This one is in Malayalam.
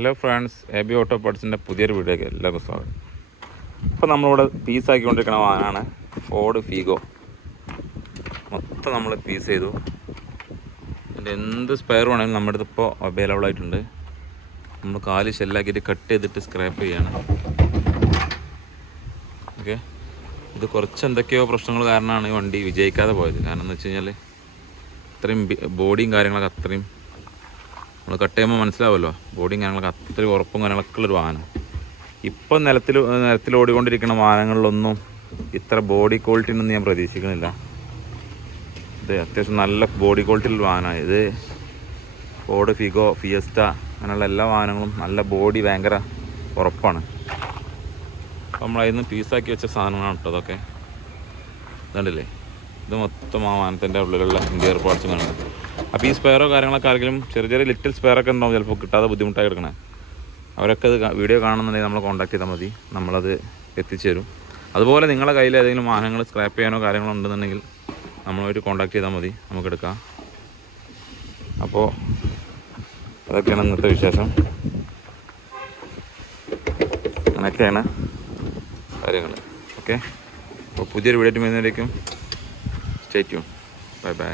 Hello friends, A B auto പാർട്സിൻ്റെ പുതിയൊരു വീഡിയോയ്ക്ക് എല്ലാവർക്കും സ്വാഗതം. ഇപ്പോൾ നമ്മളിവിടെ പീസാക്കിക്കൊണ്ടിരിക്കുന്ന വാഹനമാണ് ഫോർഡ് ഫീഗോ. മൊത്തം നമ്മൾ പീസ് ചെയ്തു. അതിൻ്റെ എന്ത് സ്പെയർ വേണമെങ്കിലും നമ്മുടെ അടുത്ത് ഇപ്പോൾ അവൈലബിൾ ആയിട്ടുണ്ട്. നമ്മൾ കാല് ഷെല്ലാക്കിയിട്ട് കട്ട് ചെയ്തിട്ട് സ്ക്രാപ്പ് ചെയ്യാണ്. ഓക്കെ, ഇത് കുറച്ച് എന്തൊക്കെയോ പ്രശ്നങ്ങൾ കാരണമാണ് ഈ വണ്ടി വിജയിക്കാതെ പോയത്. കാരണം എന്ന് വെച്ച് കഴിഞ്ഞാൽ അത്രയും ബോഡിയും കാര്യങ്ങളൊക്കെ അത്രയും നമ്മൾ കട്ട് ചെയ്യുമ്പോൾ മനസ്സിലാവുമല്ലോ, ബോഡിയും കാര്യങ്ങളൊക്കെ അത്രയും ഉറപ്പും കാര്യങ്ങളൊക്കെ ഉള്ളൊരു വാഹനം. ഇപ്പം നിലത്തിൽ ഓടിക്കൊണ്ടിരിക്കുന്ന വാഹനങ്ങളിലൊന്നും ഇത്ര ബോഡി ക്വാളിറ്റി ഒന്നും ഞാൻ പ്രതീക്ഷിക്കുന്നില്ല. ഇത് അത്യാവശ്യം നല്ല ബോഡി ക്വാളിറ്റിയുള്ള വാഹനമാണ്. ഇത് ഫോർഡ് ഫിഗോ, ഫിയസ്റ്റ അങ്ങനെയുള്ള എല്ലാ വാഹനങ്ങളും നല്ല ബോഡി ഭയങ്കര ഉറപ്പാണ്. അപ്പോൾ നമ്മളതിൽ നിന്ന് പീസാക്കി വെച്ച സാധനങ്ങളാണ് കേട്ടോ അതൊക്കെ. ഇതുണ്ടല്ലേ, ഇത് മൊത്തം ആ വാഹനത്തിൻ്റെ ഉള്ളിലുള്ള ഇൻറ്റീരിയർ പാർട്സും കാണുന്നത്. അപ്പോൾ ഈ സ്പെയറോ കാര്യങ്ങളൊക്കെ ആരെങ്കിലും ചെറിയ ലിറ്റിൽ സ്പെയറൊക്കെ ഉണ്ടാവും ചിലപ്പോൾ കിട്ടാതെ ബുദ്ധിമുട്ടായി എടുക്കണേ. അവരൊക്കെ അത് വീഡിയോ കാണുന്നുണ്ടെങ്കിൽ നമ്മളെ കോൺടാക്ട് ചെയ്താൽ മതി, നമ്മളത് എത്തിച്ചു തരും. അതുപോലെ നിങ്ങളുടെ കയ്യിൽ ഏതെങ്കിലും വാഹനങ്ങൾ സ്ക്രാപ്പ് ചെയ്യാനോ കാര്യങ്ങളോ ഉണ്ടെന്നുണ്ടെങ്കിൽ നമ്മളായിട്ട് കോൺടാക്ട് ചെയ്താൽ മതി, നമുക്കെടുക്കാം. അപ്പോൾ അതൊക്കെയാണ് ഇന്നത്തെ വിശേഷം. അങ്ങനെയൊക്കെയാണ് കാര്യങ്ങൾ. ഓക്കെ, അപ്പോൾ പുതിയൊരു വീഡിയോ വരുന്നതിലേക്കും സ്റ്റേ ട്യൂൺ. Bye by.